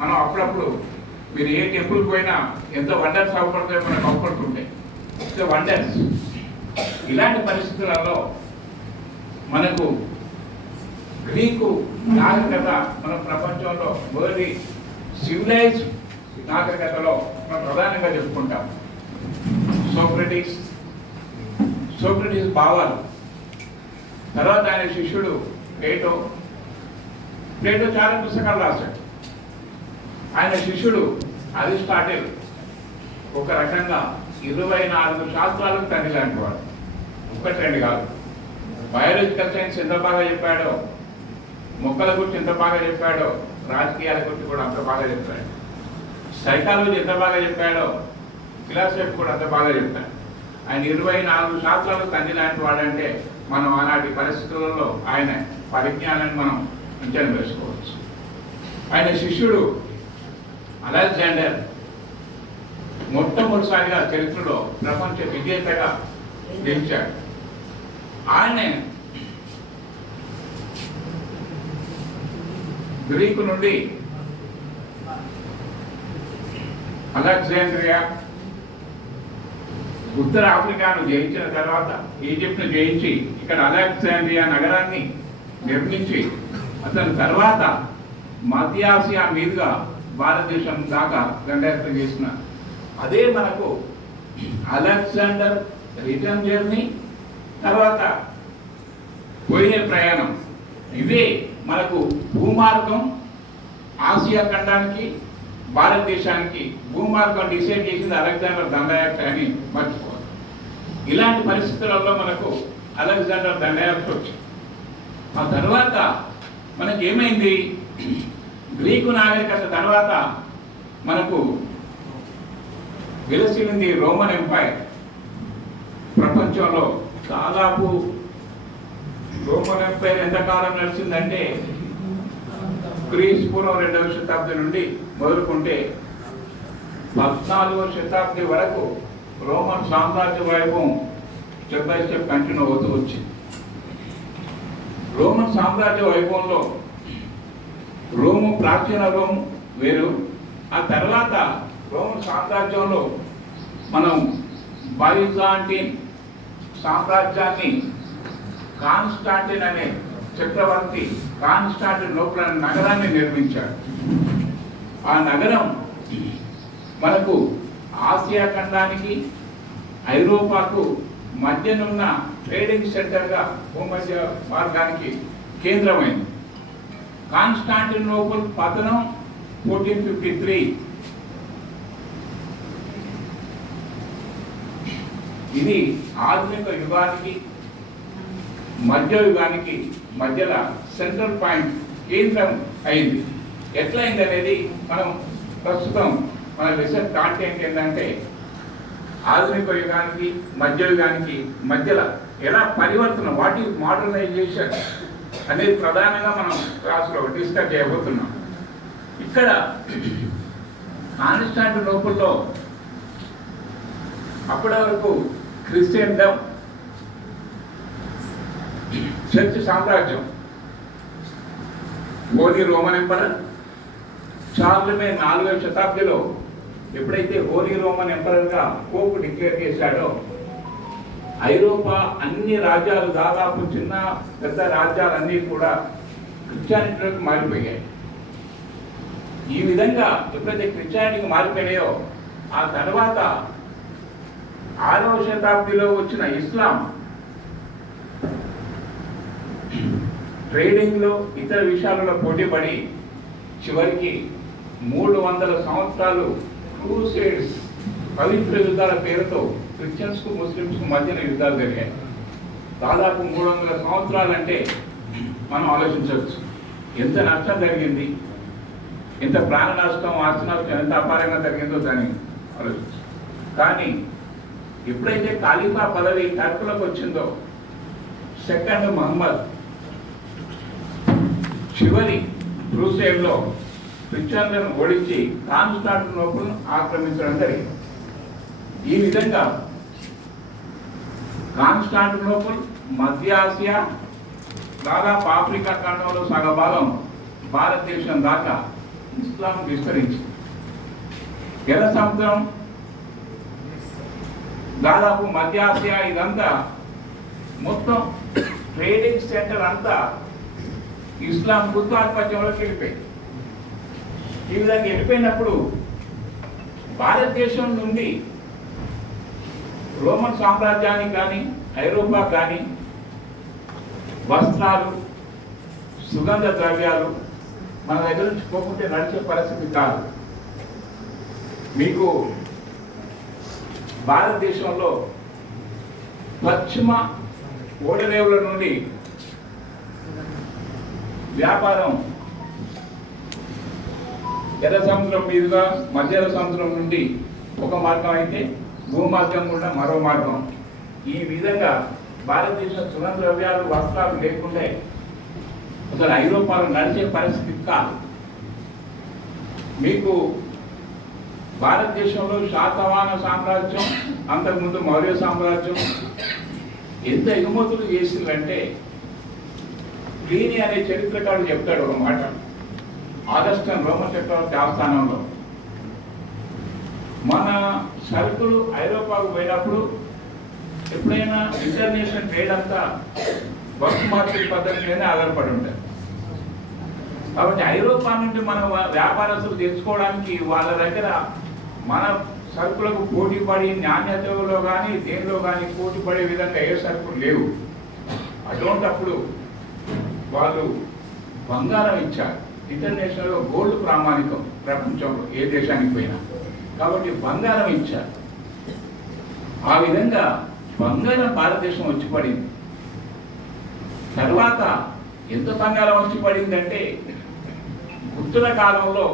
మనం అప్పుడప్పుడు మీరు ఏ టెంపుల్ పోయినా ఎంత వండర్స్ అవపడతాయో మనకు అవపడుతుంటాయి. So wonders. ఇలాంటి పరిస్థితులలో మనకు గ్రీకు నాగరికత మన ప్రపంచంలో వెరీ సివిలైజ్డ్ నాగరికతలో మనం ప్రధానంగా చెప్పుకుంటాం. సోక్రటీస్ భావాలు, తర్వాత ఆయన శిష్యుడు ప్లేటో చాలా పుస్తకాలు రాశాడు. ఆయన శిష్యుడు అరిస్టాటిల్ ఒక రకంగా 24 శాస్త్రాలకు తండ్రి లాంటి వాడు. ఒకటి రెండు కాదు. బయాలజికల్ సైన్స్ ఎంత బాగా చెప్పాడో, మొక్కల గురించి ఎంత బాగా చెప్పాడో, రాజకీయాల గురించి కూడా అంత బాగా చెప్పాడు. సైకాలజీ ఎంత బాగా చెప్పాడో, ఫిలాసఫీ కూడా అంత బాగా చెప్పాడు. ఆయన 24 శాస్త్రాలకు తండ్రి లాంటి వాడంటే మనం ఆనాటి పరిస్థితులలో ఆయన పరిజ్ఞానాన్ని మనం అంచనా వేసుకోవచ్చు. ఆయన శిష్యుడు అలెగ్జాండర్ మొట్టమొదటిసారిగా చరిత్రలో ప్రపంచ విజేతగా నిలిచాడు. ఆయన గ్రీకు నుండి అలెగ్జాండ్రియా, ఉత్తర ఆఫ్రికాను జయించిన తర్వాత ఈజిప్ట్ను జయించి ఇక్కడ అలెగ్జాండ్రియా నగరాన్ని నిర్మించి అతని తర్వాత మధ్య ఆసియా మీదుగా భారతదేశం దాకా దండయాత్ర చేసిన అదే మనకు అలెగ్జాండర్ రిటర్న్ జర్నీ, తర్వాత పోయే ప్రయాణం. ఇవే మనకు భూమార్గం ఆసియా ఖండానికి భారతదేశానికి భూమార్గం డిసైడ్ చేసింది అలెగ్జాండర్ దండయాత్ర అని మర్చిపోవాలి. ఇలాంటి పరిస్థితులలో మనకు అలెగ్జాండర్ దండయాత్ర వచ్చింది. ఆ తర్వాత మనకి ఏమైంది? గ్రీకు నాగరికత తర్వాత మనకు విలసిల్లింది రోమన్ ఎంపైర్. ప్రపంచంలో దాదాపు రోమన్ ఎంపైర్ ఎంతకాలం నడిచిందంటే క్రీస్తు పూర్వం 2వ శతాబ్ది నుండి మొదలుకుంటే 14వ శతాబ్ది వరకు రోమన్ సామ్రాజ్య వైభవం స్టెప్ బై స్టెప్ కంటిన్యూ అవుతూ వచ్చింది. రోమన్ సామ్రాజ్య వైభవంలో రోము, ప్రాచీన రోమ్ వేరు. ఆ తర్వాత రోమన్ సామ్రాజ్యంలో మనం బైజాంటిన్ సామ్రాజ్యాన్ని కాన్స్టాంటిన్ అనే చక్రవర్తి కాన్స్టాంటినోపుల్ అనే నగరాన్ని నిర్మించాడు. ఆ నగరం మనకు ఆసియా ఖండానికి ఐరోపాకు మధ్యనున్న ట్రేడింగ్ సెంటర్గా భూమధ్య మార్గానికి కేంద్రమైంది. కాన్స్టాంటినోపుల్ పతనం 1453. ఇది ఆధునిక యుగానికి మధ్య యుగానికి మధ్యల సెంట్రల్ పాయింట్, కేంద్రం అయింది. ఎట్లయింది అనేది మనం ప్రస్తుతం మన రీసెర్చ్ కాంటెంట్ ఏంటంటే ఆధునిక యుగానికి మధ్య యుగానికి మధ్యలో ఎలా పరివర్తన, వాట్ ఈజ్ మోడర్నైజేషన్ అనేది ప్రధానంగా మనం క్లాసులో డిస్కస్ చేయబోతున్నాం. ఇక్కడ కాన్స్టాంటినోపుల్లో అప్పటి వరకు క్రిస్టియన్డమ్, చర్చ్ సామ్రాజ్యం, హోలీ రోమన్ ఎంపరర్ చార్లెమేన్ 4వ శతాబ్దిలో ఎప్పుడైతే హోలీ రోమన్ ఎంపరర్గా పోప్ డిక్లేర్ చేశాడో ఐరోపా అన్ని రాజ్యాలు, దాదాపు చిన్న పెద్ద రాజ్యాలన్నీ కూడా క్రిస్టియానిటీలోకి మారిపోయాయి. ఈ విధంగా ఎప్పుడైతే క్రిస్టియానిటీకి మారిపోయాయో ఆ తర్వాత 6వ శతాబ్దిలో వచ్చిన ఇస్లాం ట్రేడింగ్లో ఇతర విషయాలలో పోటీపడి చివరికి 300 సంవత్సరాలు క్రూసేడ్స్, పవిత్ర యుద్ధాల పేరుతో క్రిస్టియన్స్కు ముస్లిమ్స్కు మధ్యన యుద్ధాలు జరిగాయి. దాదాపు 300 సంవత్సరాలు అంటే మనం ఆలోచించవచ్చు ఎంత నష్టం జరిగింది, ఎంత ప్రాణ నష్టం, ఆస్తి నష్టం ఎంత అపారంగా జరిగిందో దాన్ని ఆలోచించు. కానీ ఎప్పుడైతే ఖలీఫా పదవి టర్కులకు వచ్చిందో సెకండ్ మహమ్మద్ చివరి క్రూసేడ్లో క్రిస్టియన్లను ఓడించి కాన్స్టాంటినోపుల్ను ఆక్రమించడం జరిగింది. ఈ విధంగా కాన్స్టాంటినోపుల్, మధ్య ఆసియా, దాదాపు ఆఫ్రికా ఖండంలో సగభాగం భారతదేశం దాకా ఇస్లాం విస్తరించింది. ఎర్ర సముద్రం దాదాపు మధ్య ఆసియా ఇదంతా మొత్తం ట్రేడింగ్ సెంటర్ అంతా ఇస్లాం గుత్తాధిపత్యంలోకి వెళ్ళిపోయింది. ఈ విధంగా వెళ్ళిపోయినప్పుడు భారతదేశం నుండి రోమన్ సామ్రాజ్యానికి కానీ ఐరోపా కానీ వస్త్రాలు, సుగంధ ద్రవ్యాలు మన దగ్గర నుంచి పోకుంటే నడిచే పరిస్థితి కాదు. మీకు భారతదేశంలో పశ్చిమ ఓడరేవుల నుండి వ్యాపారం ఎర్ర సముద్రం మీదుగా మధ్య సముద్రం నుండి ఒక మార్గం అయితే భూమార్గం కూడా మరో మార్గం. ఈ విధంగా భారతదేశం సుగంధ ద్రవ్యాలు, వస్త్రాలు లేకుంటే అసలు ఐరోపాలో నడిచే పరిస్థితి కాదు. మీకు భారతదేశంలో శాతవాహన సామ్రాజ్యం, అంతకుముందు మౌర్య సామ్రాజ్యం ఎంత ఎగుమతులు చేసిందంటే ప్లీనీ అనే చరిత్రకారుడు చెప్తాడు ఒక మాట. ఆగస్టన్ రోమన్ చక్రవర్తి ఆస్థానంలో మన సరుకులు ఐరోపాకు పోయినప్పుడు ఎప్పుడైనా ఇంటర్నేషనల్ ట్రేడ్ అంతా బల్క్ మార్కెట్ పద్ధతి మీదనే ఆధారపడి ఉంటారు. కాబట్టి ఐరోపా నుండి మనం వ్యాపారస్తులు తెచ్చుకోవడానికి వాళ్ళ దగ్గర మన సరుకులకు పోటీ పడి నాణ్యతలో కానీ దేనిలో కానీ పోటీ పడే విధంగా ఏ సరుకులు లేవు. అటువంటప్పుడు వాళ్ళు బంగారం ఇచ్చారు. ఇంటర్నేషనల్గా గోల్డ్ ప్రామాణికం ప్రపంచంలో ఏ దేశానికి పోయినా, కాబట్టి బంగారం ఇచ్చారు. ఆ విధంగా బంగారం భారతదేశం వచ్చి పడింది. తర్వాత ఎంత బంగారం వచ్చి పడిందంటే గుర్తుల కాలంలో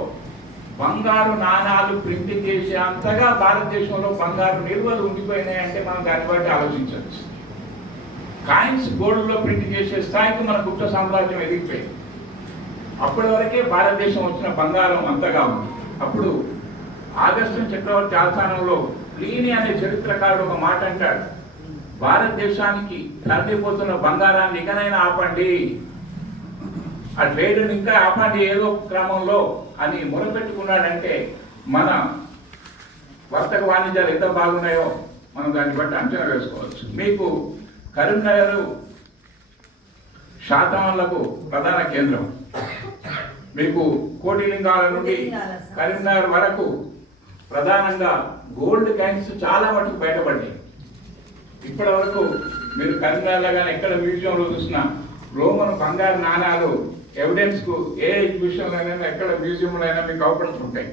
బంగారు నాణాలు ప్రింట్ చేసే అంతగా భారతదేశంలో బంగారు నిల్వలు ఉండిపోయినాయంటే మనం దాన్ని బట్టి ఆలోచించవచ్చు. కాయిన్స్ గోల్డ్లో ప్రింట్ చేసే స్థాయికి మన గుప్త సామ్రాజ్యం ఎదిగిపోయింది. అప్పటి వరకే భారతదేశం వచ్చిన బంగారం అంతగా ఉంది. అప్పుడు ఆగస్టు చక్రవర్తి ఆస్థానంలో ప్లీనీ అనే చరిత్రకారుడు ఒక మాట అంటాడు, భారతదేశానికి తరలిపోతున్న బంగారాన్ని ఇకనైనా ఆపండి, ఆ ట్రేడ్ని ఇంకా ఆపండి ఏదో క్రమంలో అని మొరపెట్టుకున్నాడంటే మన వర్తక వాణిజ్యాలు ఎంత బాగున్నాయో మనం దాన్ని బట్టి అంచనా వేసుకోవచ్చు. మీకు కరీంనగర్ శాతవాహనులకు ప్రధాన కేంద్రం. మీకు కోటిలింగాల నుండి కరీంనగర్ వరకు ప్రధానంగా గోల్డ్ కాయిన్స్ చాలా మటుకు బయటపడ్డాయి. ఇప్పటి వరకు మీరు కరీంనగర్లో కానీ ఎక్కడ మ్యూజియంలో చూసినా రోమన్ బంగారు నాణాలు ఎవిడెన్స్కు ఏ ఎగ్జిబిషన్లోనైనా ఎక్కడ మ్యూజియంలో అయినా మీకు అవపడుతుంటాయి.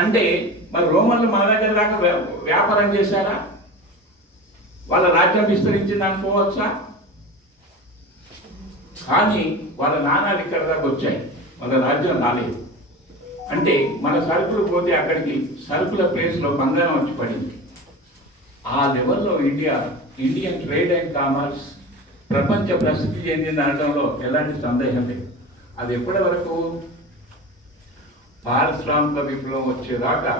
అంటే మరి రోమన్లు మన దగ్గర దాకా వ్యాపారం చేశారా? వాళ్ళ రాజ్యం విస్తరించింది అనుకోవచ్చా? కానీ వాళ్ళ నాణాలు ఇక్కడ దాకా వచ్చాయి, వాళ్ళ రాజ్యం రాలేదు. అంటే మన సరుకులు పోతే అక్కడికి సరుకుల ప్లేస్లో బంగారం వచ్చి పడింది. ఆ లెవెల్లో ఇండియన్ ట్రేడ్ అండ్ కామర్స్ ప్రపంచ ప్రసిద్ధి చెందింది అనడంలో ఎలాంటి సందేహం లేదు. అది ఎప్పటి వరకు పారిశ్రామిక విప్లవం వచ్చేదాకా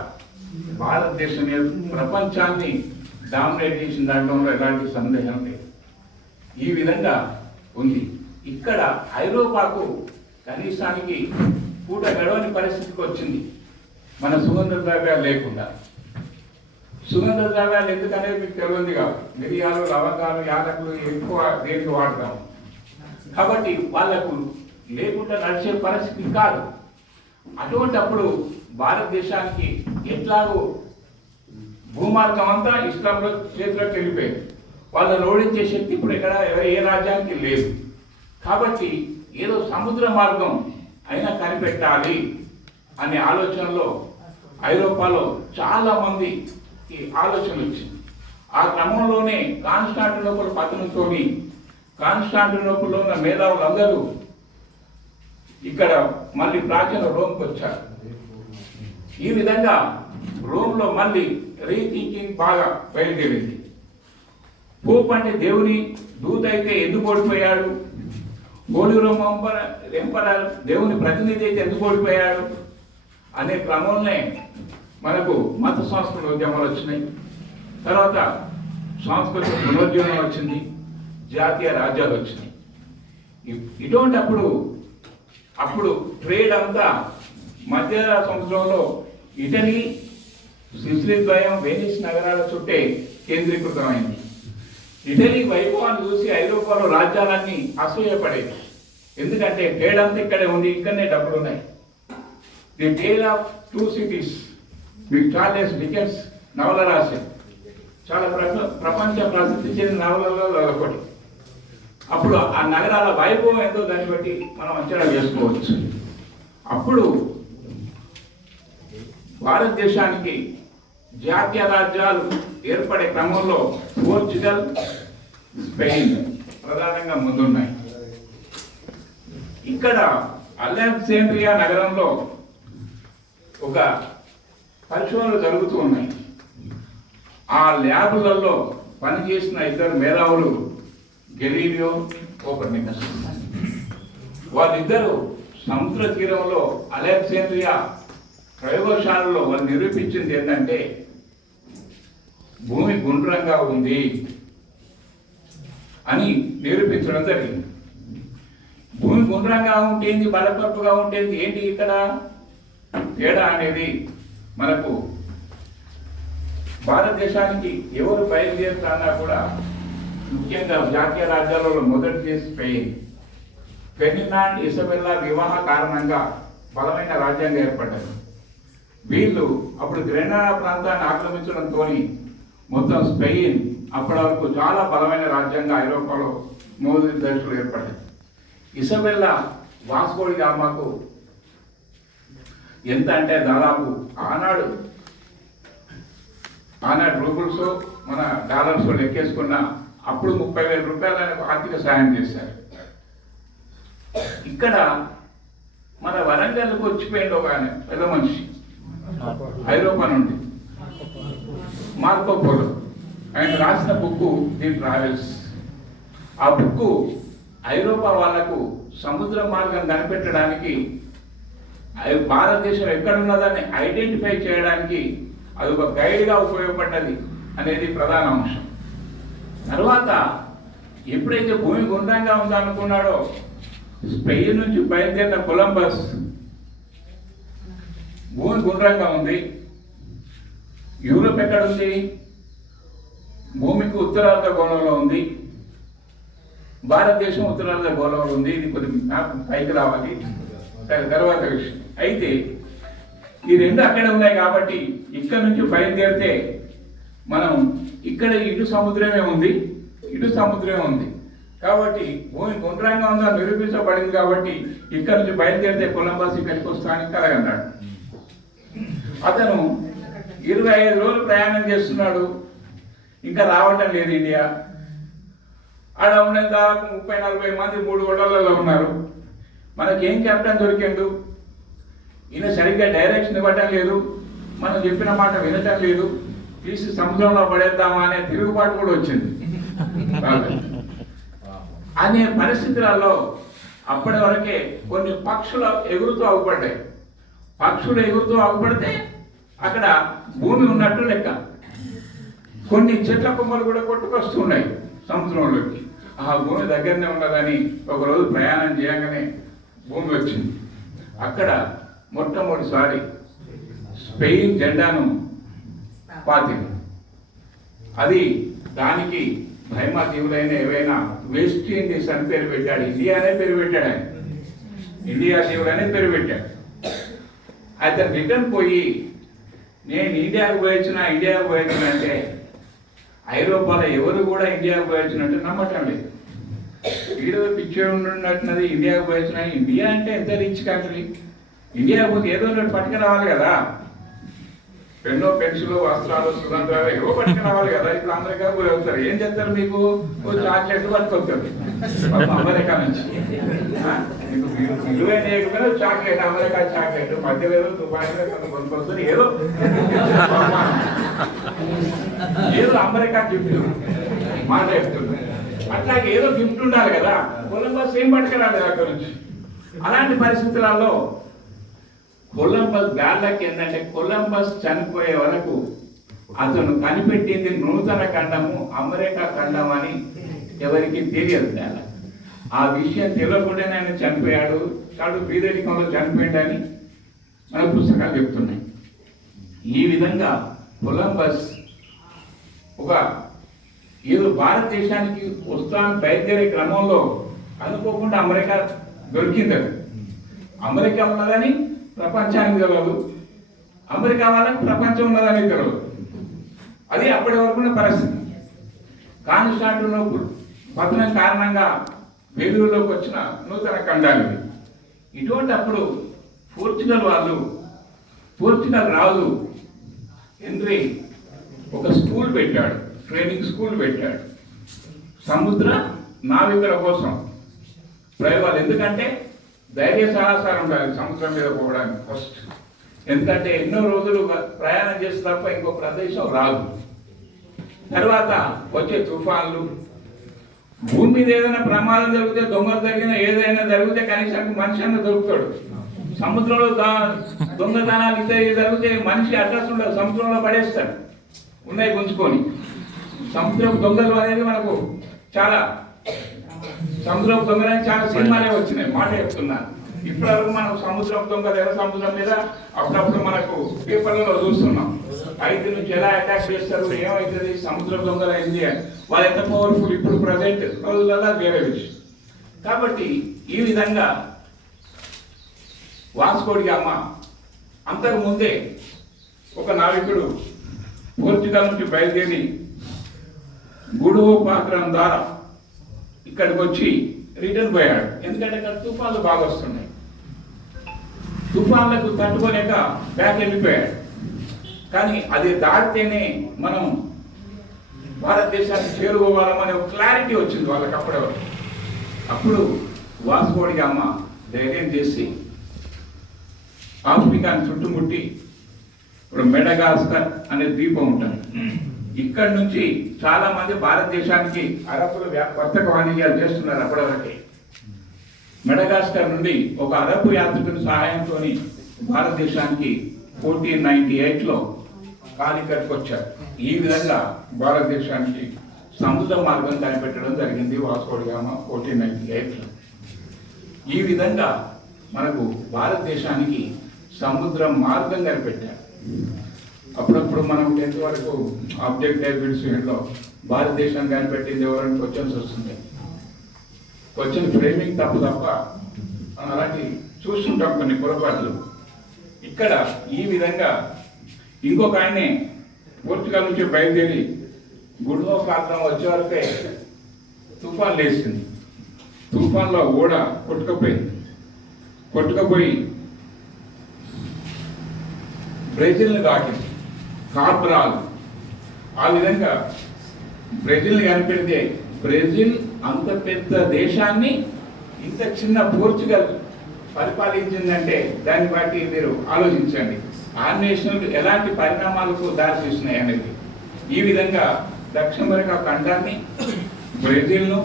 భారతదేశం ప్రపంచాన్ని డామినేట్ చేసిన దాంట్లో ఎలాంటి సందేహం లేదు. ఈ విధంగా ఉంది. ఇక్కడ ఐరోపాకు కనీసానికి పూట గడవని పరిస్థితికి వచ్చింది మన సుగంధ ద్రవ్యాలు లేకుండా. సుగంధ ద్రవ్యాలు ఎందుకనేది మీకు తెలియదు కాదు. మిరియాలు, లవంగాలు, యాలకులు ఎక్కువ దేనికి వాడతాము. కాబట్టి వాళ్లకు లేకుండా నడిచే పరిస్థితి కాదు. అటువంటప్పుడు భారతదేశానికి ఎట్లాగో భూమార్గం అంతా ఇస్లాంలో చేతిలోకి వెళ్ళిపోయింది. వాళ్ళని ఓడించే శక్తి ఇప్పుడు ఇక్కడ ఏ రాజ్యానికి లేదు. కాబట్టి ఏదో సముద్ర మార్గం అయినా కనిపెట్టాలి అనే ఆలోచనలో ఐరోపాలో చాలా మందికి ఆలోచన వచ్చింది. ఆ క్రమంలోనే కాన్స్టాంటినోపుల్ పతనంతో కాన్స్టాంటినోపుల్లో ఉన్న మేధావులందరూ ఇక్కడ మళ్ళీ ప్రాచీన రోమ్కి వచ్చారు. ఈ విధంగా రోమ్లో మళ్ళీ రీథింకింగ్ బాగా బయలుదేరింది. పోప్ అంటే దేవుని దూత అయితే ఎందుకు ఓడిపోయాడు? హోలీ రోమ్ ఎంపరర్ దేవుని ప్రతినిధి అయితే ఎందుకు ఓడిపోయాడు అనే క్రమంలోనే మనకు మత సంస్కృతి ఉద్యమాలు వచ్చినాయి. తర్వాత సాంస్కృతిక పునరుజ్జీవనం వచ్చింది, జాతీయ రాజ్యాలు వచ్చినాయి. ఇటువంటిప్పుడు ట్రేడ్ అంతా మధ్య సముద్రంలో ఇటలీ, సిసిలీ ద్వయం, వెనిస్ నగరాల చుట్టే కేంద్రీకృతమైంది. ఇటలీ వైభవాన్ని చూసి ఐరోపాలో రాజ్యాలన్నీ అసూయపడేవి. ఎందుకంటే తేడంతా ఇక్కడే ఉంది, ఇక్కడనే డబ్బులు ఉన్నాయి. The tale of two cities, Charles Dickens నవల రాశారు. చాలా ప్రపంచ ప్రసిద్ధి చెందిన నవలలో ఒకటి. అప్పుడు ఆ నగరాల వైభవం ఎంతో దాన్ని బట్టి మనం అంచనా చేసుకోవచ్చు. అప్పుడు భారతదేశానికి జాతీయ రాజ్యాలు ఏర్పడే క్రమంలో పోర్చుగల్, స్పెయిన్ ప్రధానంగా ముందున్నాయి. ఇక్కడ అలెగ్జాండ్రియా నగరంలో ఒక పరిశోధనలు జరుగుతూ ఉన్నాయి. ఆ ల్యాబులలో పనిచేసిన ఇద్దరు మేధావులు గెలీలియో, కోపర్నికస్. వాళ్ళిద్దరూ సముద్ర తీరంలో అలెగ్జాండ్రియా ప్రయోగశాలలో వాళ్ళు నిరూపించింది ఏంటంటే భూమి గుండ్రంగా ఉంది అని నిరూపించడం జరిగింది. భూమి గుండ్రంగా ఉంటేంది, బలపరుపుగా ఉంటేంది, ఏంటి ఇక్కడ తేడా అనేది మనకు భారతదేశానికి ఎవరు బయలుదేరుతున్నా కూడా ముఖ్యంగా జాతీయ రాజ్యాలలో మొదటి స్పెయిన్. ఫెర్డినాండ్ ఇసబెల్లా వివాహ కారణంగా బలమైన రాజ్యాంగం ఏర్పడ్డది. వీళ్ళు అప్పుడు గ్రెనడా ప్రాంతాన్ని ఆక్రమించడంతో మొత్తం స్పెయిన్ అప్పటి వరకు చాలా బలమైన రాజ్యాంగం ఐరోపాలో మొదటి దశలో ఏర్పడ్డది. ఇసబెల్లా వాస్కో డి గామాకు ఎంత అంటే దాదాపు ఆనాడు రూబుల్స్ మన డాలర్స్ లెక్కేసుకున్న అప్పుడు 30,000 రూపాయల ఆర్థిక సాయం చేశారు. ఇక్కడ మన వరంగల్కి వచ్చిపోయింది ఒక ఆయన పెద్ద మనిషి, ఐరోపా నుండి, మార్కో పోలో. ఆయన రాసిన బుక్ ది ట్రావెల్స్. ఆ బుక్ ఐరోపా వాళ్లకు సముద్ర మార్గం కనిపెట్టడానికి, భారతదేశం ఎక్కడున్నదాన్ని ఐడెంటిఫై చేయడానికి అది ఒక గైడ్గా ఉపయోగపడ్డది అనేది ప్రధాన అంశం. తర్వాత ఎప్పుడైతే భూమి గుండ్రంగా ఉందనుకున్నాడో స్పెయిన్ నుంచి బయలుదేరిన కొలంబస్ భూమి గుండ్రంగా ఉంది, యూరోప్ ఎక్కడుంది, భూమికి ఉత్తరార్ధ గోళంలో ఉంది, భారతదేశం ఉత్తరార్ధ గోళంలో ఉంది. ఇది కొద్దిగా పైకి రావాలి, తర్వాత విషయం. అయితే ఈ రెండు అక్కడే ఉన్నాయి కాబట్టి ఇక్కడ నుంచి బయలుదేరితే మనం ఇక్కడ ఇటు సముద్రమే ఉంది, ఇటు సముద్రమే ఉంది కాబట్టి భూమి గుండ్రంగా ఉందా నిరూపించబడింది. కాబట్టి ఇక్కడ నుంచి బయలుదేరితే కొలంబస్ ఇక్కడికి వస్తానికి కలగన్నాడు. అతను 25 రోజులు ప్రయాణం చేస్తున్నాడు, ఇంకా రావటం లేదు ఇండియా. ఆడ ఉన్న దాదాపు 30-40 మంది 3 ఓడలలో ఉన్నారు. మనకేం కెప్టెన్ దొరికిండు, ఈయన సరిగ్గా డైరెక్షన్ ఇవ్వటం లేదు, మనం చెప్పిన మాట వినటం లేదు, తీసి సముద్రంలో పడేద్దామా అనే తిరుగుబాటు కూడా వచ్చింది అనే పరిస్థితులలో అప్పటి వరకే కొన్ని పక్షులు ఎగురుతూ అగుపడ్డాయి. పక్షులు ఎగురుతూ అగుపడితే అక్కడ భూమి ఉన్నట్టు లెక్క. కొన్ని చెట్ల కొమ్మలు కూడా కొట్టుకొస్తున్నాయి సముద్రంలోకి. ఆ భూమి దగ్గరనే ఉన్నదని ఒకరోజు ప్రయాణం చేయగానే భూమి వచ్చింది. అక్కడ మొట్టమొదటిసారి స్పెయిన్ జెండాను పాతింది. అది దానికి భైమా దీవులైన ఏవైనా వెస్ట్ ఇండీస్ అని పేరు పెట్టాడు. ఇండియా అనే పేరు పెట్టాడు ఆయన, ఇండియా దీవులు అనే పేరు పెట్టాడు. అతను రిటర్న్ పోయి నేను ఇండియాకు పోయొచ్చిన అంటే ఐరోపాలో ఎవరు కూడా ఇండియాకు పోయొచ్చినట్టు నమ్మటం లేదు. వీడు పిచ్చే ఉన్నట్టున్నది ఇండియాకు పోయొచ్చిన. ఇండియా అంటే ఎంత రిచ్ కంట్రీ, ఇండియాకు పోతే ఏదో పట్టుకు రావాలి కదా, పెన్నో పెన్సిల్ వస్త్రాలు సుగంధాలు ఏవో పట్టుకు రావాలి కదా. ఇప్పుడు అమెరికా పోయి వెళ్తారు, ఏం చేస్తారు, మీకు చాక్లెట్ పట్టుకొస్తారు అమెరికా నుంచి. మీకు విలువైన లేకపోయినా చాక్లెట్, అమెరికా చాక్లెట్, మధ్య లేదు దుబాయ్లో కొనుక్కొస్తారు, ఏదో అమెరికా గిఫ్ట్ మాట చెప్తుంది. అట్లాగే ఏదో గిఫ్ట్ ఉండాలి కదా. కొలంబస్ ఏం పట్టుకురాలేదు అక్కడ నుంచి. అలాంటి పరిస్థితులలో కొలంబస్ గాళ్ళకి ఏంటంటే కొలంబస్ చనిపోయే వరకు అతను కనిపెట్టింది నూతన ఖండము అమెరికా ఖండం అని ఎవరికి తెలియదు. ఆ విషయం తెలియకుండానే ఆయన చనిపోయాడు. చాడు బీదరికంలో చనిపోయాడని మన పుస్తకాలు చెప్తున్నాయి. ఈ విధంగా కొలంబస్ ఒక ఏదో భారతదేశానికి వస్తాను బయలుదేరే క్రమంలో అనుకోకుండా అమెరికా దొరికింది. అమెరికా ఉన్నదని ప్రపంచానికి తెలియదు, అమెరికా వాళ్ళకి ప్రపంచం ఉన్నదని తెలియదు. అది అప్పటి వరకున్న పరిస్థితి. కాన్స్టాంటినోపుల్ పతనం కారణంగా వెలుగులోకి వచ్చిన నూతన ఖండాలు ఇవి. ఇటువంటి అప్పుడు పోర్చుగల్ రాజు హెన్రీ ఒక స్కూల్ పెట్టాడు, ట్రైనింగ్ స్కూల్ పెట్టాడు సముద్ర నావికుల కోసం ప్రయోగాలు. ఎందుకంటే ధైర్య సాహసాలు ఉండాలి సముద్రం మీద పోవడానికి ఫస్ట్. ఎందుకంటే ఎన్నో రోజులు ప్రయాణం చేస్తే తప్ప ఇంకో ప్రదేశం రాదు. తర్వాత వచ్చే తుఫాన్లు, భూమి మీద ఏదైనా ప్రమాదం జరిగితే, దొంగలు జరిగినా, ఏదైనా జరిగితే కనీసం మనిషి అన్న దొరుకుతాడు. సముద్రంలో దొంగతనాలు ఇతర జరిగితే మనిషి అడ్రస్ ఉండదు, సముద్రంలో పడేస్తాడు ఉన్నాయి గుంజుకొని. సముద్రపు దొంగలు అనేది మనకు చాలా, సముద్రపు దొంగలని చాలా సినిమాలే వచ్చినాయి, మాట చెప్తున్నాను. ఇప్పటివరకు మనం సముద్రపు దొంగలు ఎలా సముద్రం మీద అప్పుడప్పుడు మనకు పేపర్లలో చూస్తున్నాం. ఐదు నుంచి ఎలా అటాక్ చేస్తారు, ఏమవుతుంది, సముద్ర దొంగలు అయింది అని. వాళ్ళు ఎంత పవర్ఫుల్ ఇప్పుడు ప్రజెంట్ రోజులలో వేరే విషయం. కాబట్టి ఈ విధంగా వాస్కో డి గామా అంతకు ముందే ఒక నావికుడు పోర్చుగల్ నుంచి బయలుదేరి గుడువో పాత్రం ద్వారా ఇక్కడికి వచ్చి రిటర్న్ పోయాడు. ఎందుకంటే ఇక్కడ తుఫాన్లు బాగా వస్తున్నాయి, తుఫాన్లకు తట్టుకోలేక బ్యాక్ వెళ్ళిపోయాడు. కానీ అది దాటితేనే మనం భారతదేశానికి చేరుకోవాలనే ఒక క్లారిటీ వచ్చింది వాళ్ళకి అప్పటి వరకు. అప్పుడు వాస్కో డి గామా ధైర్యం చేసి ఆఫ్రికాను చుట్టుముట్టి, ఇప్పుడు మెడగాస్కర్ అనే ద్వీపం ఉంటుంది, ఇక్కడి నుంచి చాలా మంది భారతదేశానికి అరబ్బులు వర్తక వాణిజ్యాలు చేస్తున్నారు అప్పటి వరకే. మెడగాస్కర్ నుండి ఒక అరబ్బు యాత్రికుని సహాయంతో భారతదేశానికి 1498లో కాలికట్కి వచ్చారు. ఈ విధంగా భారతదేశానికి సముద్ర మార్గం కనిపెట్టడం జరిగింది వాస్కో డి గామా 1498లో. ఈ విధంగా మనకు భారతదేశానికి సముద్ర మార్గం కనిపెట్టారు. అప్పుడప్పుడు మనం 10th వరకు ఆబ్జెక్టివ్ విషయంలో భారతదేశం కనిపెట్టింది ఎవరైనా క్వశ్చన్స్ వస్తుంది. క్వశ్చన్ ఫ్రేమింగ్ తప్ప మనం అలాంటి చూస్తుంటాం కొన్ని పొరపాట్లు. ఇక్కడ ఈ విధంగా ఇంకొక ఆయనే పోర్చుగల్ నుంచి బయలుదేరి గుడ్వో ప్రాంతం వచ్చే వరకే తుఫాన్ లేచింది. తుఫాన్లో ఓడ కొట్టుకపోయి బ్రెజిల్ని దాకింది, కార్బరాలు. ఆ విధంగా బ్రెజిల్ని కనిపెడితే బ్రెజిల్ అంత పెద్ద దేశాన్ని ఇంత చిన్న పోర్చుగల్ పరిపాలించిందంటే దాన్ని బట్టి మీరు ఆలోచించండి ఆ నేషనల్ ఎలాంటి పరిణామాలకు దారితీస్తున్నాయి అనేది. ఈ విధంగా దక్షిణ అమెరికా ఖండాన్ని, బ్రెజిల్ను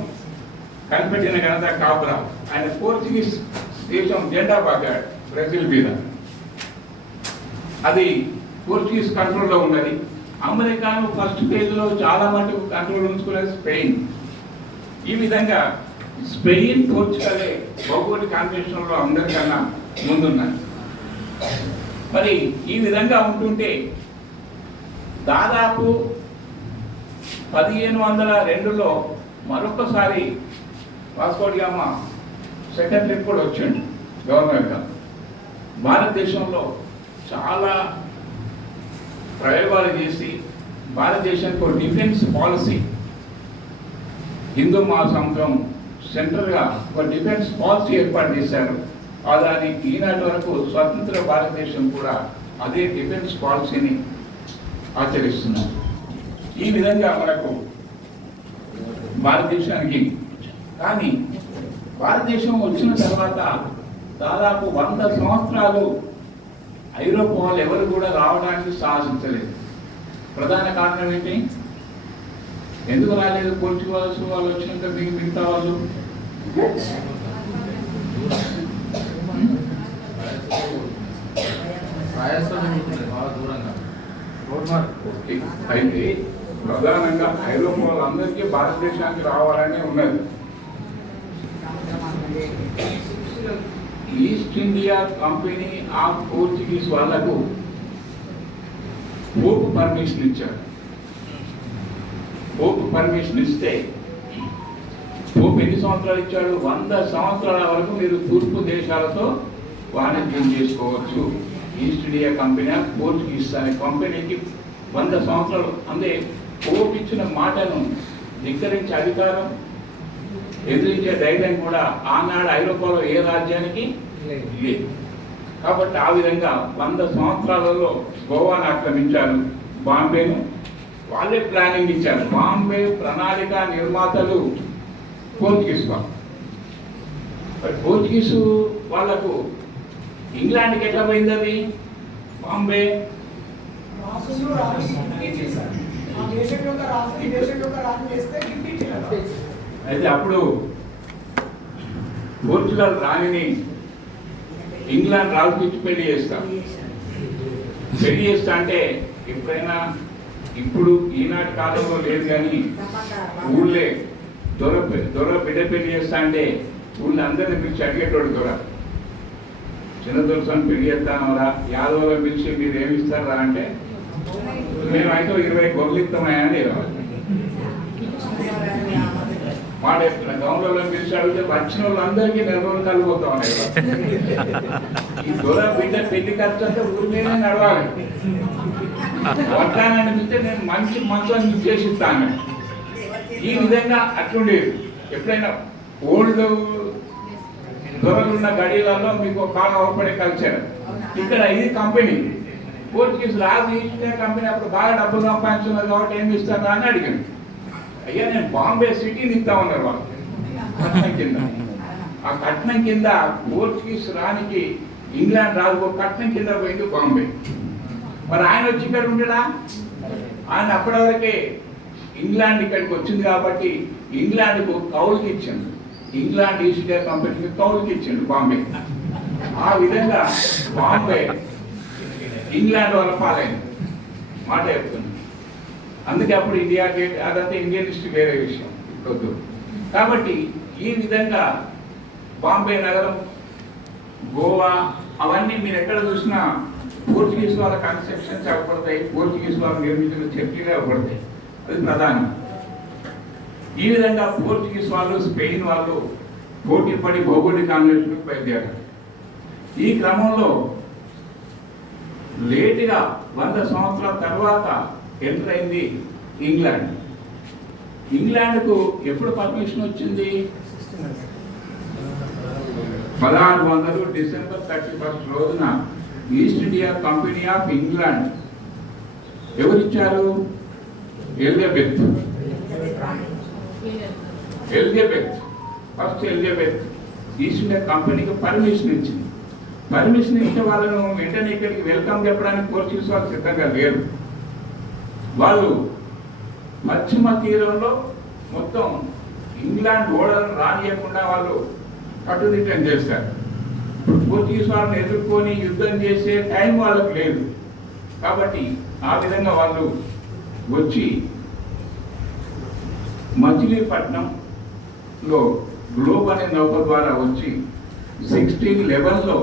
కనిపెట్టిన ఘనత కాబ్రాల్. ఆయన పోర్చుగీస్ దేశం జెండా పాకాడు బ్రెజిల్ మీద, అది పోర్చుగీస్ కంట్రోల్లో ఉన్నది. అమెరికాను ఫస్ట్ పేజ్లో చాలా మటుకు కంట్రోల్ ఉంచుకునేది స్పెయిన్. ఈ విధంగా స్పెయిన్, పోర్చుగలే భౌగోళిక అన్వేషణలో అందరికన్నా ముందున్నారు. మరి ఈ విధంగా ఉంటుంటే దాదాపు 1502లో మరొకసారి Vasco da Gama second trip కూడా వచ్చిండు గవర్నర్గా. భారతదేశంలో చాలా ప్రయోగాలు చేసి భారతదేశానికి ఒక డిఫెన్స్ పాలసీ, హిందూ మహాసముద్రం సెంట్రల్గా ఒక డిఫెన్స్ పాలసీ ఏర్పాటు చేశారు. దాని ఈనాటి వరకు స్వతంత్ర భారతదేశం కూడా అదే డిఫెన్స్ పాలసీని ఆచరిస్తున్నారు. ఈ విధంగా మనకు భారతదేశానికి, కానీ భారతదేశం వచ్చిన తర్వాత దాదాపు 100 సంవత్సరాలు ఐరోపా వాళ్ళు ఎవరు కూడా రావడానికి సాహసించలేదు. ప్రధాన కారణం ఏంటి? ఎందుకు రాలేదు? పోర్చుగల్స్ వాళ్ళు వచ్చినాక మిగతా వాళ్ళు అయితే ప్రధానంగా ఐరోపా వాళ్ళందరికీ భారతదేశానికి రావాలనే ఉన్నది. East India Company of Portuguese వాళ్లకు పోపు పర్మిషన్ ఇచ్చారు. పోపు పర్మిషన్ ఇస్తే పోపు ఎన్ని సంవత్సరాలు ఇచ్చాడు? 100 సంవత్సరాల వరకు మీరు తూర్పు దేశాలతో వాణిజ్యం చేసుకోవచ్చు. East India Company of Portuguese అనే కంపెనీకి 100 సంవత్సరాలు. అంటే పోపు ఇచ్చిన మాటను ధిక్కరించే అధికారం, ఎదిరించే ధైర్యం కూడా ఆనాడు ఐరోపాలో ఏ రాజ్యానికి లేదు. కాబట్టి ఆ విధంగా 100 సంవత్సరాలలో గోవాను ఆక్రమించారు. బాంబేను వాళ్ళే ప్లానింగ్ ఇచ్చారు. బాంబే ప్రణాళిక నిర్మాతలు పోర్చుగీస్ వాళ్ళు. పోర్చుగీసు వాళ్లకు ఇంగ్లాండ్కి ఎట్లా పోయింది అది బాంబే? అయితే అప్పుడు పోర్చుగల్ రాణిని ఇంగ్లాండ్ రాజుకి ఇచ్చి పెళ్లి చేస్తా అంటే ఎప్పుడైనా ఇప్పుడు ఈనాటి కాలంలో లేదు కానీ ఊళ్ళే దొర బిడ్డ పెళ్లి చేస్తా అంటే ఊళ్ళో అందరిని పిలిచి అడిగేటోడు దొర, చిన్న దొరసాన్ని పెళ్లి చేస్తానరా, యాదవులో పిలిచి మీరు ఏమి ఇస్తారా అంటే మేమైతే 20 గొర్రెలు ఇస్తామని మాట గౌన్లలో పిలిచి అడిగితే వచ్చిన వాళ్ళందరికీ 4 రోజులు కలిపోతా ఉన్నాయి. ఈ దొర బిడ్డ పెళ్లి ఖర్చు అంటే ఊరి మీదే నడవాలి. వడ్డానని పిలిస్తే నేను మంచి మంచం చేసి ఇస్తాను. ఈ విధంగా అట్లుండేది. ఎప్పుడైనా ఓల్డ్ దొరలున్న గడిలలో మీకు బాగా అవపడే కల్చర్. ఇక్కడ ఇది కంపెనీ పోర్చుగీస్ రాజు ఈస్ట్ కంపెనీ అప్పుడు బాగా డబ్బులు సంపాదించున్నది కాబట్టి ఏమి ఇస్తారా అని అడిగాను. అయ్యా నేను బాంబే సిటీని ఇస్తామన్నారు వాళ్ళు కట్నం కింద. ఆ కట్నం కింద పోర్చుగీస్ రానికి ఇంగ్లాండ్ రాజు కట్నం కింద పోయింది బాంబే. మరి ఆయన వచ్చి ఇక్కడ ఉండడా? ఆయన అప్పటి వరకే ఇంగ్లాండ్ ఇక్కడికి వచ్చింది కాబట్టి ఇంగ్లాండ్కు కౌలుకి ఇచ్చింది. ఇంగ్లాండ్ ఈస్ట్ ఇండియా కంపెనీకి కౌలుకి ఇచ్చిండు బాంబే. ఆ విధంగా బాంబే ఇంగ్లాండ్ వాళ్ళ పాలైంది మాట చెప్తుంది. అందుకే అప్పుడు ఇండియా గేట్ అదంతా ఇండియన్ హిస్టరీ వేరే విషయం ఇప్పుడు. కాబట్టి ఈ విధంగా బాంబే నగరం, గోవా అవన్నీ మీరు ఎక్కడ చూసినా పోర్చుగీస్ వాళ్ళ కన్స్ట్రక్షన్స్ అవపడతాయి, పోర్చుగీస్ వాళ్ళు నిర్మించిన చర్చిలే అవపడతాయి. అది ప్రధానం. ఈ విధంగా పోర్చుగీస్ వాళ్ళు, స్పెయిన్ వాళ్ళు పోటీ పడి భౌగోళిక అన్వేషణకు బయలుదేరారు. ఈ క్రమంలో లేటుగా 100 సంవత్సరాల తర్వాత ఎంటర్ అయింది ఇంగ్లాండ్. ఇంగ్లాండ్కు ఎప్పుడు పర్మిషన్ వచ్చింది? 1600 డిసెంబర్ 31 రోజున East India Company of England ఎవరిచ్చారు? Elizabeth first Elizabeth East India కంపెనీకి పర్మిషన్ ఇచ్చింది. పర్మిషన్ ఇచ్చే వాళ్ళను వెంటనే ఇక్కడికి వెల్కమ్ చెప్పడానికి పోర్చుగీస్ వాళ్ళు సిద్ధంగా లేరు. వాళ్ళు పశ్చిమ తీరంలో మొత్తం ఇంగ్లాండ్ ఓడలను రానియకుండా వాళ్ళు కట్టుదిట్టం చేశారు. పోర్చుగీస్ వాళ్ళని ఎదుర్కొని యుద్ధం చేసే టైం వాళ్ళకు లేదు. కాబట్టి ఆ విధంగా వాళ్ళు వచ్చి మచిలీపట్నంలో గ్లోబ్ అనే నౌక ద్వారా వచ్చి 1611లో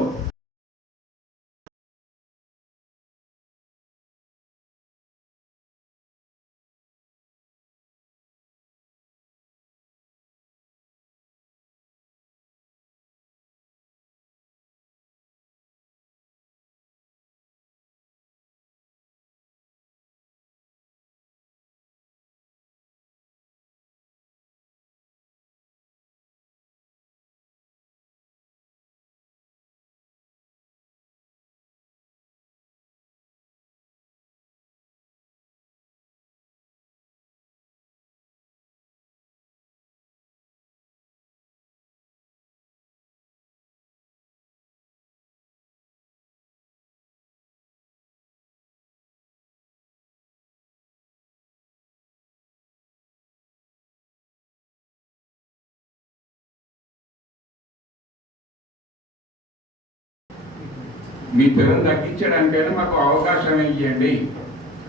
మీ పేరు తగ్గించడానికైనా మాకు అవకాశం ఇవ్వండి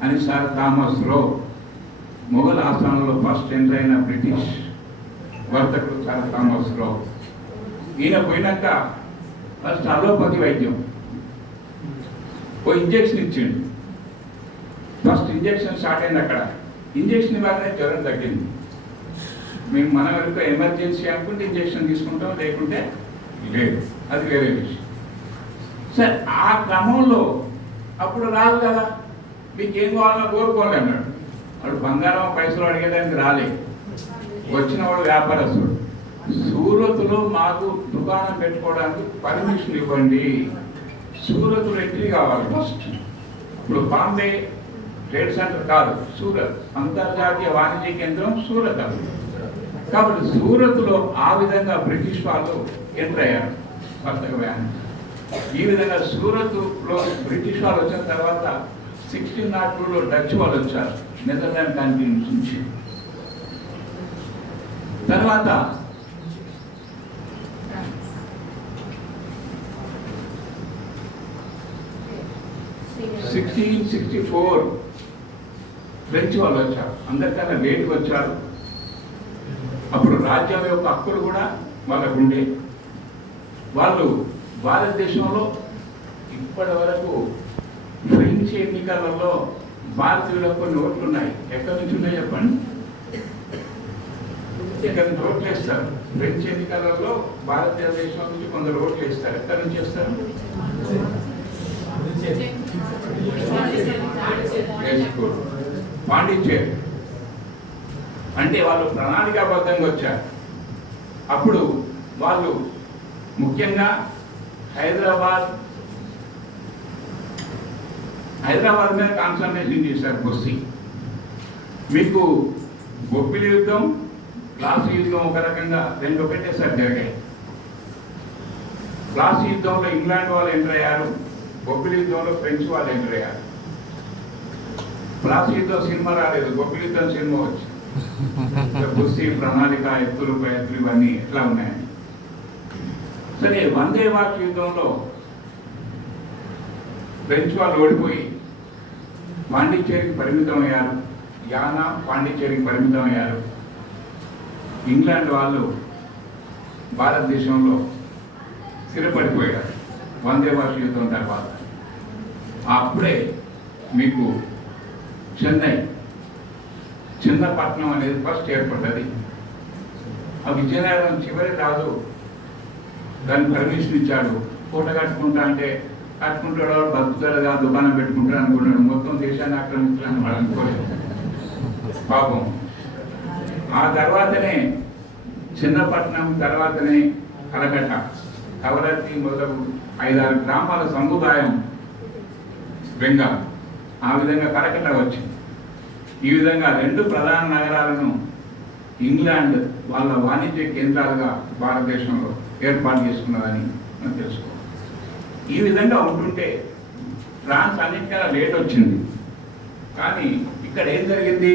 అని సార్ థామస్లో మొఘల్ ఆస్థానంలో ఫస్ట్ ఎంటర్ అయిన బ్రిటిష్ వర్తకుడు సార్ థామస్లో ఈయన పోయినాక ఫస్ట్ అలోపతి వైద్యం. ఓ ఇంజెక్షన్ ఇచ్చిండు. ఫస్ట్ ఇంజెక్షన్ స్టార్ట్ అయింది అక్కడ. ఇంజెక్షన్ ఇవ్వగానే జ్వరం తగ్గింది. మేము మన వరకు ఎమర్జెన్సీ అనుకుంటే ఇంజెక్షన్ తీసుకుంటాం, లేకుంటే లేదు, అది వేరే విషయం. సరే, ఆ క్రమంలో అప్పుడు రాదు కదా, మీకు ఏం కావాలో కోరుకోండి అన్నాడు. వాడు బంగారం పైసలు అడిగేదానికి రాలేదు. వచ్చిన వాడు వ్యాపారస్తుడు. సూరత్లో మాకు దుకాణం పెట్టుకోవడానికి పర్మిషన్ ఇవ్వండి, సూరత్లో ఎంట్రీ కావాలి ఫస్ట్. ఇప్పుడు బాంబే ట్రేడ్ సెంటర్ కాదు, సూరత్ అంతర్జాతీయ వాణిజ్య కేంద్రం సూరత్. కాబట్టి సూరత్లో ఆ విధంగా బ్రిటిష్ వాళ్ళు ఎంటర్ అయ్యారు వర్తక వ్యాన్. ఈ విధంగా సూరత్లో బ్రిటిష్ వాళ్ళు వచ్చిన తర్వాత 1602లో డచ్ వాళ్ళు వచ్చారు నెదర్లాండ్ కంట్రీ నుంచి. తర్వాత 1664 ఫ్రెంచ్ వాళ్ళు వచ్చారు, అందరికన్నా లేట్గా వచ్చారు. అప్పుడు రాజ్యం యొక్క హక్కులు కూడా వాళ్ళకు ఉండే. వాళ్ళు భారతదేశంలో ఇప్పటి వరకు ఫ్రెంచ్ ఎన్నికలలో భారతీయులకు కొన్ని ఓట్లు ఉన్నాయి. ఎక్కడి నుంచి ఉన్నాయి చెప్పండి? ఇక్కడ నుంచి ఓట్లు వేస్తారు. ఫ్రెంచ్ ఎన్నికలలో భారతదేశం నుంచి కొందరు ఓట్లు వేస్తారు. ఎక్కడి నుంచి వేస్తారు? పాండిచ్చేరి. అంటే వాళ్ళు ప్రణాళికాబద్ధంగా వచ్చారు. అప్పుడు వాళ్ళు ముఖ్యంగా హైదరాబాద్ మీద కాన్సన్ట్రేషన్ చేశారు. బొస్సి మీకు బొప్పిలి యుద్ధం, ప్లాసీ యుద్ధం ఒక రకంగా రెండు ఒకటేసారి జరిగాయి. ప్లాసీ యుద్ధంలో ఇంగ్లాండ్ వాళ్ళు ఎంటర్ అయ్యారు, బొప్పిలి యుద్ధంలో ఫ్రెంచ్ వాళ్ళు ఎంటర్ అయ్యారు. ప్లాసీ యుద్ధం సినిమా రాలేదు, బొప్పిలి యుద్ధం సినిమా వచ్చింది. బొస్సి ప్రణాళిక, ఎత్తులు ఎత్తులు ఇవన్నీ ఎట్లా ఉన్నాయని. సరే, వందే భారత్ యుద్ధంలో ఫ్రెంచ్ వాళ్ళు ఓడిపోయి పాండిచ్చేరికి పరిమితం అయ్యారు. యానా పాండిచ్చేరికి పరిమితం అయ్యారు. ఇంగ్లాండ్ వాళ్ళు భారతదేశంలో స్థిరపడిపోయారు వందే భారత్ యుద్ధం తర్వాత. అప్పుడే మీకు చిన్నపట్నం అనేది ఫస్ట్ ఏర్పడ్డది. ఆ విజయనగరం చివరి రాజు దాన్ని పర్మిషన్ ఇచ్చాడు. పూట కట్టుకుంటా అంటే కట్టుకుంటాడు, బతుకుతాడుగా దుకాణం పెట్టుకుంటాడు అనుకున్నాడు. మొత్తం దేశాన్ని ఆక్రమించాలని వాళ్ళు అనుకోలేదు పాపం. ఆ తర్వాతనే చిన్నపట్నం, తర్వాతనే కలకట్ట, కవరత్తి మొదలగు 5-6 గ్రామాల సముదాయం బెంగాల్. ఆ విధంగా కలకట్ట వచ్చింది. ఈ విధంగా 2 ప్రధాన నగరాలను ఇంగ్లాండ్ వాళ్ళ వాణిజ్య కేంద్రాలుగా భారతదేశంలో ఏర్పాటు చేసుకున్నదని మనం తెలుసుకోవాలి. ఈ విధంగా ఉంటుంటే ఫ్రాన్స్ అన్నిటికన్నా లేట్ వచ్చింది. కానీ ఇక్కడ ఏం జరిగింది?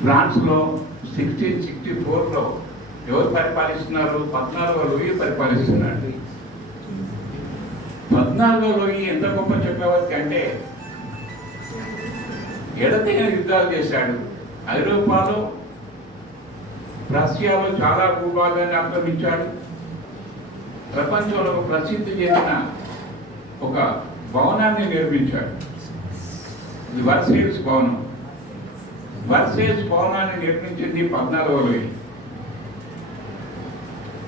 ఫ్రాన్స్లో 1664లో ఎవరు పరిపాలిస్తున్నారు? 14వ లూయి పరిపాలిస్తున్నాడు. 14వ లూయి ఎంత గొప్ప చెప్పేవారికి అంటే ఎడతెగని యుద్ధాలు చేశాడు. ఐరోపాలో, రష్యాలో చాలా భూభాగాన్ని ఆక్రమించాడు. ప్రపంచంలో ప్రసిద్ధి చెందిన ఒక భవనాన్ని నిర్మించాడు. ఇది వర్సేల్స్ భవనం. వర్సేల్స్ భవనాన్ని నిర్మించింది 14వ లూయి.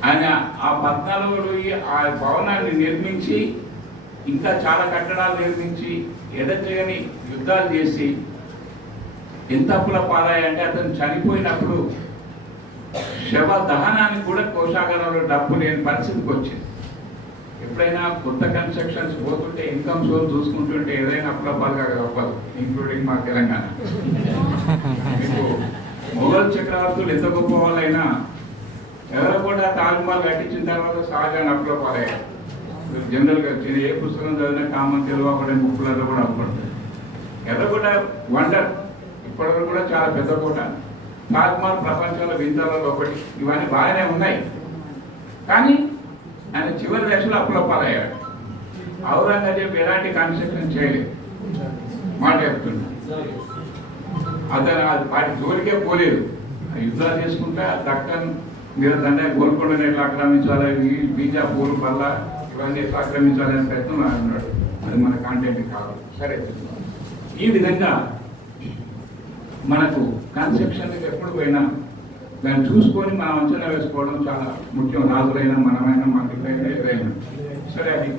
ఆయన ఆ 14వ లూయి ఆ భవనాన్ని నిర్మించి ఇంకా చాలా కట్టడాలు నిర్మించి ఎడతెగని యుద్ధాలు చేసి ఎంత అప్పుల పాలయ్యంటే అతను చనిపోయినప్పుడు శవ దహనానికి కూడా కోశాగారంలో డబ్బు లేని పరిస్థితికి వచ్చింది. ఎప్పుడైనా కొత్త కన్స్ట్రక్షన్స్ పోతుంటే ఇన్కమ్ సోర్స్ చూసుకుంటుంటే ఏదైనా అప్పుల పాలుగా తప్పదు, ఇంక్లూడింగ్ మా తెలంగాణ. మీకు మొఘల్ చక్రవర్తులు ఎంత గొప్ప వాళ్ళైనా ఎవరో కూడా తాజ్మహల్ కట్టించిన తర్వాత సహజంగా అప్పుల పాలయ్యారు. జనరల్గా ఏ పుస్తకం చదివినా కామన్ తెలియకుండా బుక్కులలో కూడా అప్పుడుతుంది. ఎర్రకోట వండర్, ఇప్పటివరకు కూడా చాలా పెద్ద కోట. తాజ్మహల్ ప్రపంచంలో వింతలలో ఒకటి. ఇవన్నీ బాగానే ఉన్నాయి. కానీ ఆయన చివరి దశలో అప్పుల పాలయ్యాడు. ఔరంగజేబు ఎలాంటి కన్స్ట్రక్షన్ చేయలేదు, మాట చెప్తున్నా. అతను వాటి జోలికే పోలేదు. యుద్ధాలు చేసుకుంటా దక్కన్ మీరు దాన్ని గోల్కొండని ఎట్లా ఆక్రమించాలి, బీజాపూర్ పల్లా ఇవన్నీ ఎట్లా ఆక్రమించాలని ప్రయత్నం అన్నాడు. అది మన కాంటెంట్ కాదు. సరే, ఈ విధంగా మనకు కన్సెప్షన్ ఎప్పుడు పోయినా దాన్ని చూసుకొని మనం అంచనా వేసుకోవడం చాలా ముఖ్యం. రాజులైనా మనమైనా మంత్రులైనా ఏదైనా సరే. అది